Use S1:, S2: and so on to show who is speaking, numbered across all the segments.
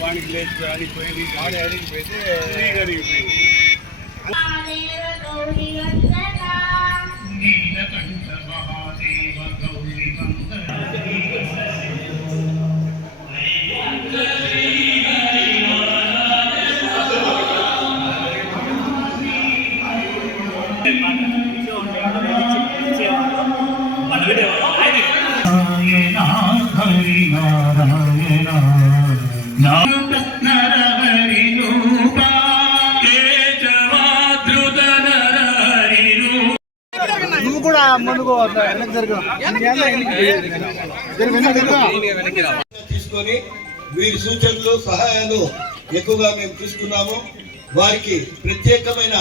S1: వానికి లేదు అడిగిపోయింది వాడు అడిగిపోతే నీకు అడిగిపోయింది
S2: నారాయణ హరి
S3: నువ్వు కూడా ముందుకు వెనక్కి
S4: తీసుకొని వీరి సూచనలు సహాయాలు ఎక్కువగా మేము తీసుకున్నాము. వారికి ప్రత్యేకమైన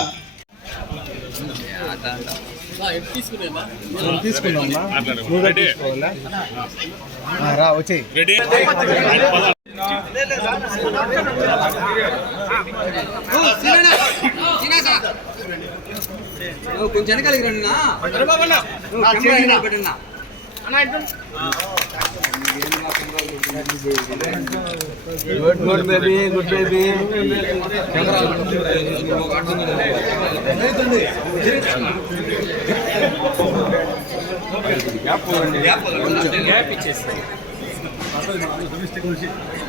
S3: రా వచ్చేయి.
S5: కొంచెం వెనకాలకి రండి నా. నువ్వు కెమెరా వెనకాల పెట్టండి నా.
S3: Good good baby good baby
S5: తీసుకోలే నాన్న,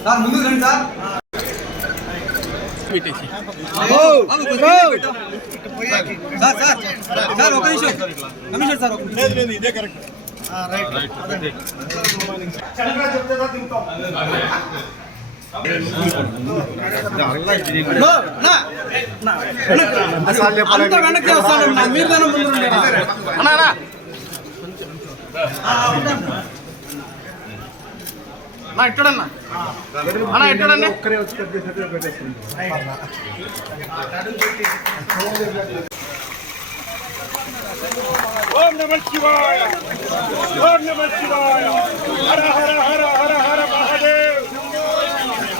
S5: సార్ ముందుకు రండి సార్ బాబు, కొంచెం ముందుకు పెట్టు. సార్ సార్ సార్ ఒక నిమిషం కమిషనర్ సార్ ఒక నిమిషం.
S3: అంత వెనక్కి వస్తాను మీరు దాని ముందు ఉండండి. అన్నా, అన్నా. అన్నా, ఇక్కడన్నా అన్నా
S1: ఓం నమ శివాయ ఓం నమ శివాయ హర హర హర హర హర మహాదేవ్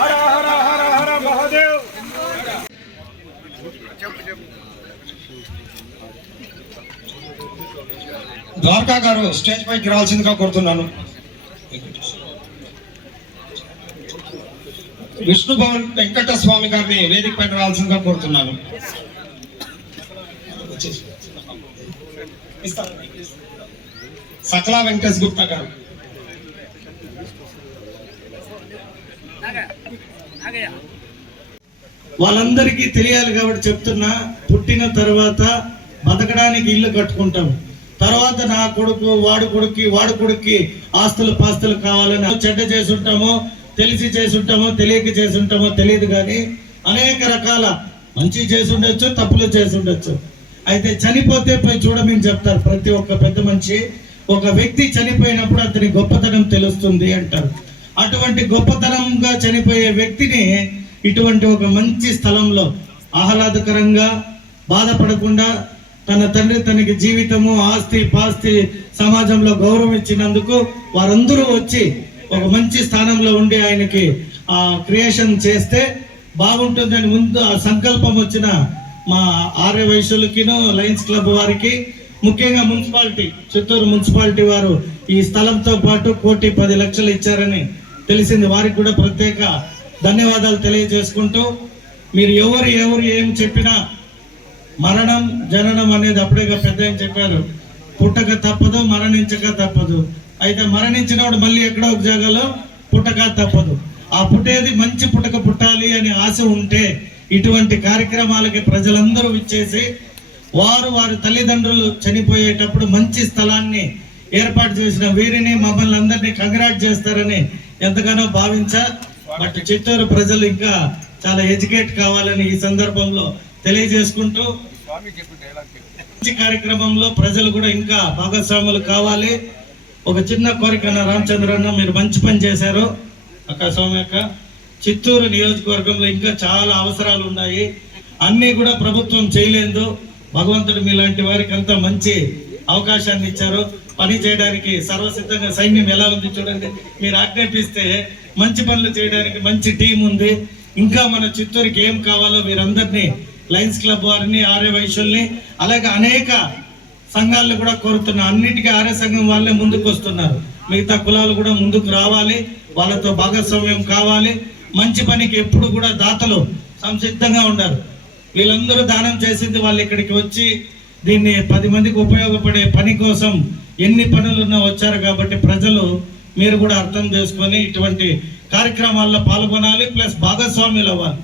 S1: హర హర హర హర మహాదేవ్
S4: ద్వారకా గారు స్టేజ్ పైకి రావాల్సిందిగా కోరుతున్నాను. విష్ణు భవన్ వెంకట స్వామి గారిని వేదిక పైన రావాల్సిందిగా కోరుతున్నాను. సకల సకలా వెంకటేష్ గుప్తా గారు. వాళ్ళందరికీ తెలియాలి కాబట్టి చెప్తున్నా పుట్టిన తర్వాత బతకడానికి ఇల్లు కట్టుకుంటాం తర్వాత నా కొడుకు వాడు కొడుక్కి వాడు కొడుక్కి ఆస్తులు పాస్తులు కావాలని చెడ్డ చేసుంటామో తెలిసి చేసుంటామో తెలియక చేసుంటామో తెలియదు కానీ అనేక రకాల మంచి చేసుండొచ్చు తప్పులు చేసుండొచ్చు. అయితే చనిపోతే పోయి చూడమని చెప్తారు ప్రతి ఒక్క పెద్ద మనిషి. ఒక వ్యక్తి చనిపోయినప్పుడు అతని గొప్పతనం తెలుస్తుంది అంటారు. అటువంటి గొప్పతనంగా చనిపోయే వ్యక్తిని ఇటువంటి ఒక మంచి స్థలంలో ఆహ్లాదకరంగా బాధపడకుండా తన తండ్రి తనకి జీవితము ఆస్తి పాస్తి సమాజంలో గౌరవం ఇచ్చినందుకు వారందరూ వచ్చి ఒక మంచి స్థానంలో ఉండి ఆయనకి ఆ క్రియేషన్ చేస్తే బాగుంటుందని ముందు ఆ సంకల్పం వచ్చిన మా ఆర్య వైశ్యులకిను లయన్స్ క్లబ్ వారికి ముఖ్యంగా మున్సిపాలిటీ చిత్తూరు మున్సిపాలిటీ వారు ఈ స్థలంతో పాటు కోటి పది లక్షలు ఇచ్చారని తెలిసింది. వారికి కూడా ప్రత్యేక ధన్యవాదాలు తెలియజేసుకుంటూ మీరు ఎవరు ఎవరు ఏం చెప్పినా మరణం జననం అనేది అప్పుడే పెద్ద ఆయన చెప్పారు. పుట్టక తప్పదు మరణించక తప్పదు. అయితే మరణించినవాడు మళ్ళీ ఎక్కడో ఒక జాగాలో పుట్టక తప్పదు. ఆ పుట్టేది మంచి పుట్టక పుట్టాలి అని ఆశ ఉంటే ఇటువంటి కార్యక్రమాలకి ప్రజలందరూ ఇచ్చేసి వారు వారి తల్లిదండ్రులు చనిపోయేటప్పుడు మంచి స్థలాన్ని ఏర్పాటు చేసిన వీరిని మమ్మల్ని అందరినీ కంగ్రాట్ చేస్తారని ఎంతగానో భావించా బట్ చిత్తూరు ప్రజలు ఇంకా చాలా ఎడ్యుకేట్ కావాలని ఈ సందర్భంలో తెలియజేసుకుంటూ మంచి కార్యక్రమంలో ప్రజలు కూడా ఇంకా భాగస్వాములు కావాలి. ఒక చిన్న కోరిక అన్న రామచంద్రన్న మీరు మంచి పని చేశారు. అక్క సౌమ్యక్క చిత్తూరు నియోజకవర్గంలో ఇంకా చాలా అవసరాలు ఉన్నాయి. అన్నీ కూడా ప్రభుత్వం చేయలేదు. భగవంతుడు మీలాంటి వారికి అంత మంచి అవకాశాన్ని ఇచ్చారు. పని చేయడానికి సర్వసిద్ధంగా సైన్యం ఎలా ఉంది చూడండి. మీరు ఆజ్ఞాపిస్తే మంచి పనులు చేయడానికి మంచి టీం ఉంది. ఇంకా మన చిత్తూరుకి ఏం కావాలో వీరందరినీ లయన్స్ క్లబ్ వారిని ఆర్య వైశ్యుల్ని అలాగే అనేక సంఘాలను కూడా కోరుతున్నా. అన్నిటికీ ఆర్య సంఘం వాళ్ళే ముందుకు వస్తున్నారు. మిగతా కులాలు కూడా ముందుకు రావాలి. వాళ్ళతో భాగస్వామ్యం కావాలి. మంచి పనికి ఎప్పుడు కూడా దాతలు సంసిద్ధంగా ఉండరు. వీళ్ళందరూ దానం చేసింది వాళ్ళు ఇక్కడికి వచ్చి దీన్ని పది మందికి ఉపయోగపడే పని కోసం ఎన్ని పనులున్నా వచ్చారు కాబట్టి ప్రజలు మీరు కూడా అర్థం చేసుకొని ఇటువంటి కార్యక్రమాల్లో పాల్గొనాలి ప్లస్ భాగస్వామ్యులు అవ్వాలి.